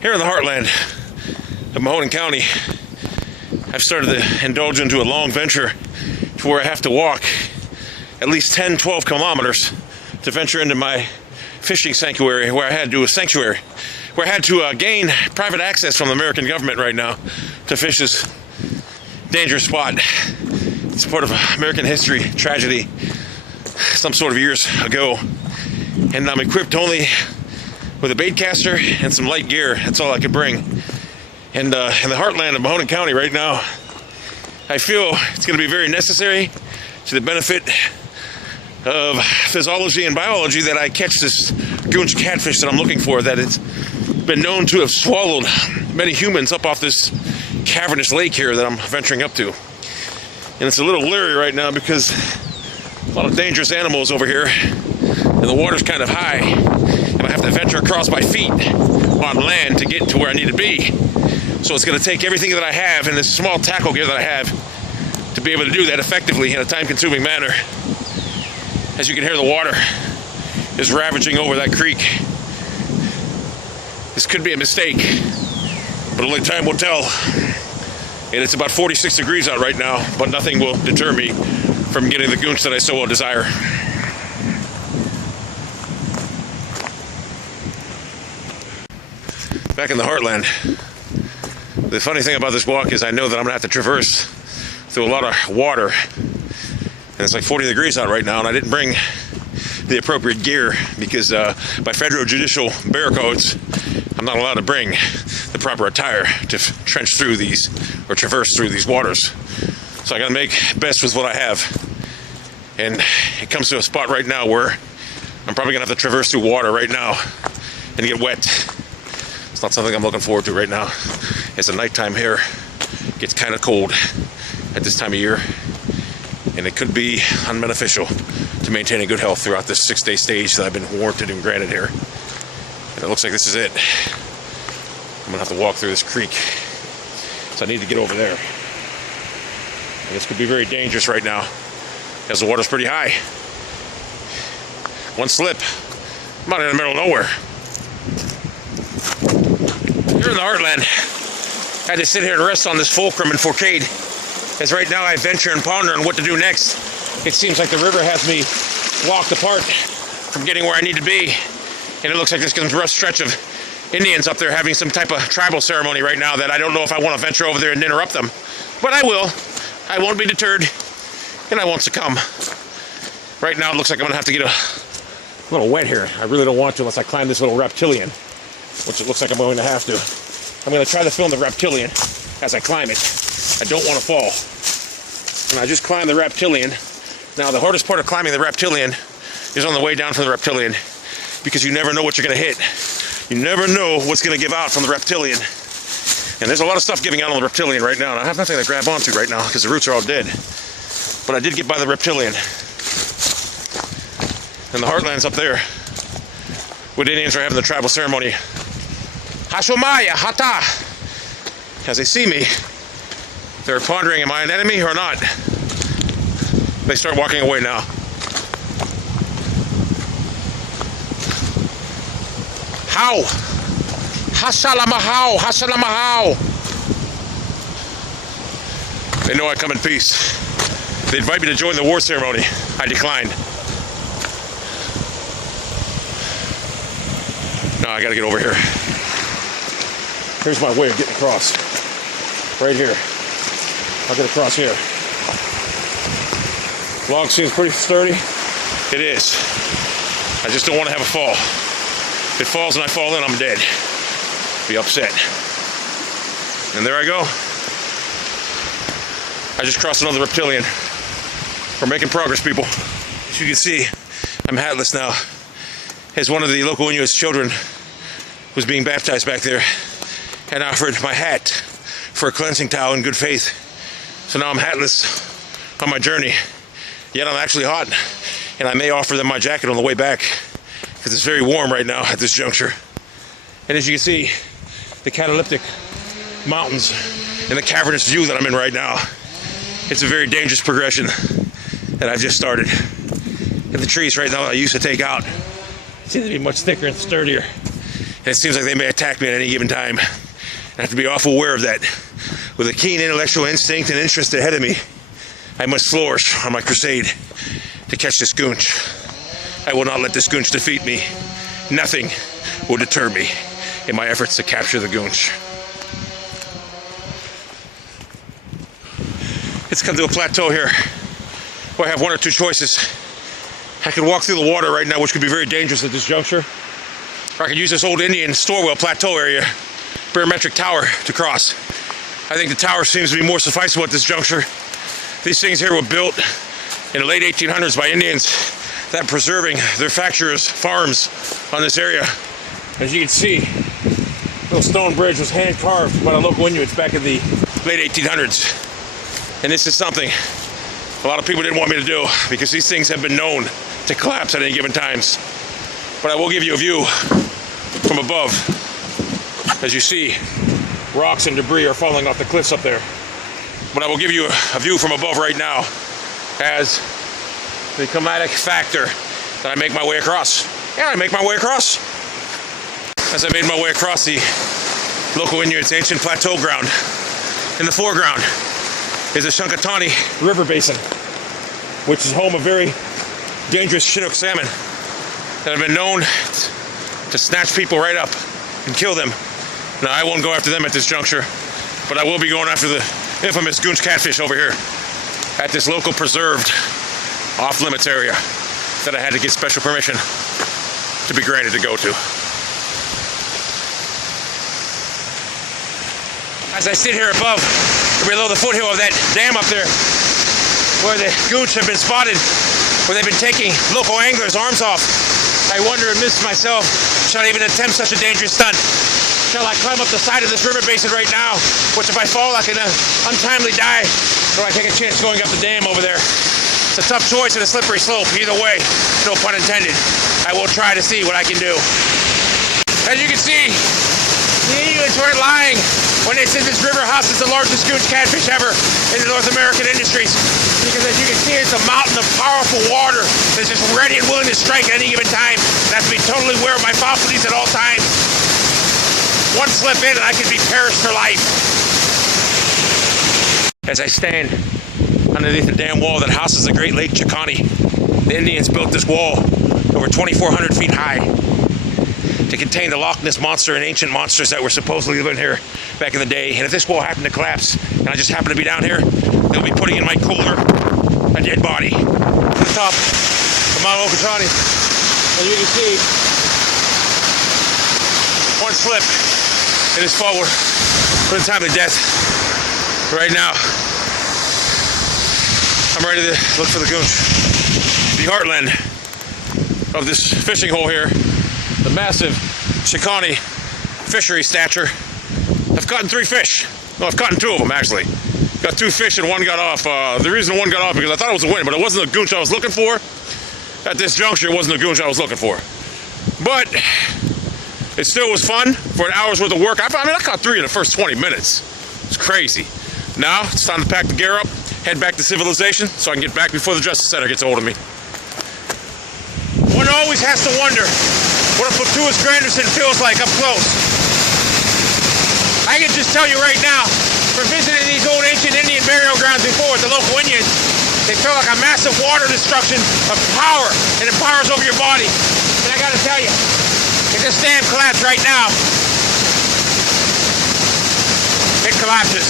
Here in the heartland of Mahoning County, I've started to indulge into a long venture to where I have to walk at least 10, 12 kilometers to venture into my fishing sanctuary, where I had to gain private access from the American government right now to fish this dangerous spot. It's part of American history, tragedy, some sort of years ago. And I'm equipped only with a bait caster and some light gear. That's all I could bring. And in the heartland of Mahoning County right now, I feel it's going to be very necessary to the benefit of physiology and biology that I catch this goonch catfish that I'm looking for, that it's been known to have swallowed many humans up off this cavernous lake here that I'm venturing up to. And it's a little leery right now because a lot of dangerous animals over here, and the water's kind of high, and I have to venture across my feet on land to get to where I need to be. So it's going to take everything that I have in this small tackle gear that I have to be able to do that effectively in a time-consuming manner. As you can hear, the water is ravaging over that creek. This could be a mistake, but only time will tell. And it's about 46 degrees out right now, but nothing will deter me from getting the goonch that I so well desire. Back in the heartland, the funny thing about this walk is I know that I'm gonna have to traverse through a lot of water. And it's like 40 degrees out right now, and I didn't bring the appropriate gear because by federal judicial bear codes, I'm not allowed to bring the proper attire to trench through these or traverse through these waters. So I gotta make best with what I have. And it comes to a spot right now where I'm probably gonna have to traverse through water right now and get wet. It's not something I'm looking forward to right now. It's the nighttime here. It gets kind of cold at this time of year, and it could be unbeneficial to maintaining good health throughout this 6-day stage that I've been warranted and granted here. And it looks like this is it. I'm gonna have to walk through this creek. So I need to get over there. And this could be very dangerous right now, as the water's pretty high. One slip, I'm out in the middle of nowhere. Here in the heartland, I had to sit here and rest on this fulcrum and forcade, as right now I venture and ponder on what to do next. It seems like the river has me walked apart from getting where I need to be, and it looks like there's a rough stretch of Indians up there having some type of tribal ceremony right now that I don't know if I want to venture over there and interrupt them. But I will. I won't be deterred, and I won't succumb. Right now it looks like I'm going to have to get a little wet here. I really don't want to unless I climb this little reptilian, which it looks like I'm going to have to. I'm going to try to film the reptilian as I climb it. I don't want to fall. And I just climbed the reptilian. Now the hardest part of climbing the reptilian is on the way down from the reptilian, because you never know what you're going to hit. You never know what's going to give out from the reptilian. And there's a lot of stuff giving out on the reptilian right now, and I have nothing to grab onto right now because the roots are all dead. But I did get by the reptilian. And the heartland's up there, where Indians are having the tribal ceremony. Hashomaya, Hata. As they see me, they're pondering, am I an enemy or not? They start walking away now. How? Hasalamahau, Hasalamahau. They know I come in peace. They invite me to join the war ceremony. I declined. No, I gotta get over here. Here's my way of getting across. Right here. I'll get across here. Log seems pretty sturdy. It is. I just don't want to have a fall. If it falls and I fall in, I'm dead. Be upset. And there I go. I just crossed another reptilian. We're making progress, people. As you can see, I'm hatless now. As one of the local Inuit children was being baptized back there, and I offered my hat for a cleansing towel in good faith. So now I'm hatless on my journey, yet I'm actually hot, and I may offer them my jacket on the way back because it's very warm right now at this juncture. And as you can see, the cataleptic mountains and the cavernous view that I'm in right now, it's a very dangerous progression that I've just started. And the trees right now that I used to take out seem to be much thicker and sturdier. And it seems like they may attack me at any given time. I have to be awful aware of that. With a keen intellectual instinct and interest ahead of me, I must flourish on my crusade to catch this goonch. I will not let this goonch defeat me. Nothing will deter me in my efforts to capture the goonch. It's come to a plateau here where I have one or two choices. I could walk through the water right now, which could be very dangerous at this juncture. Or I could use this old Indian Storewell plateau area, barometric tower, to cross. I think the tower seems to be more sufficient at this juncture. These things here were built in the late 1800s by Indians that were preserving their factures' farms on this area. As you can see, the little stone bridge was hand carved by the local Inuits back in the late 1800s. And this is something a lot of people didn't want me to do because these things have been known to collapse at any given times. But I will give you a view from above. As you see, rocks and debris are falling off the cliffs up there. But I will give you a view from above right now as the climatic factor that I make my way across. Yeah, I make my way across. As I made my way across the local Inuits' ancient plateau ground, in the foreground is the Shankatani River Basin, which is home of very dangerous Chinook salmon that have been known to snatch people right up and kill them. Now, I won't go after them at this juncture, but I will be going after the infamous goonch catfish over here at this local preserved off-limits area that I had to get special permission to be granted to go to. As I sit here above, below the foothill of that dam up there, where the goonch have been spotted, where they've been taking local anglers' arms off, I wonder amidst myself, shall I even attempt such a dangerous stunt? Shall I climb up the side of this river basin right now, which if I fall I can untimely die, or I take a chance going up the dam over there? It's a tough choice and a slippery slope. Either way, no pun intended, I will try to see what I can do. As you can see, the Inuits weren't lying when they said this river houses the largest goonch catfish ever in the North American industries. Because as you can see, it's a mountain of powerful water that's just ready and willing to strike at any given time. And I have to be totally aware of my faculties at all times. One slip in and I could be perished for life. As I stand underneath the dam wall that houses the Great Lake Chicani, the Indians built this wall over 2,400 feet high to contain the Loch Ness Monster and ancient monsters that were supposedly living here back in the day. And if this wall happened to collapse, and I just happen to be down here, they'll be putting in my cooler a dead body. To the top of Mount Okeechobee, as you can see, one slip, it is forward for the time of death. Right now, I'm ready to look for the goonch. The heartland of this fishing hole here, the massive Chicani fishery stature. I've caught 3 fish. No, I've caught 2 of them actually. Got 2 fish and one got off. The reason one got off because I thought it was a win, but it wasn't the goonch I was looking for. At this juncture, it wasn't the goonch I was looking for. But it still was fun for an hour's worth of work. I caught 3 in the first 20 minutes. It's crazy. Now it's time to pack the gear up, head back to civilization so I can get back before the Justice Center gets a hold of me. One always has to wonder what a Platoonist Granderson feels like up close. I can just tell you right now, from visiting these old ancient Indian burial grounds before with the local Indians, they feel like a massive water destruction of power, and it powers over your body. And I gotta tell you, if this dam collapsed right now, it collapses.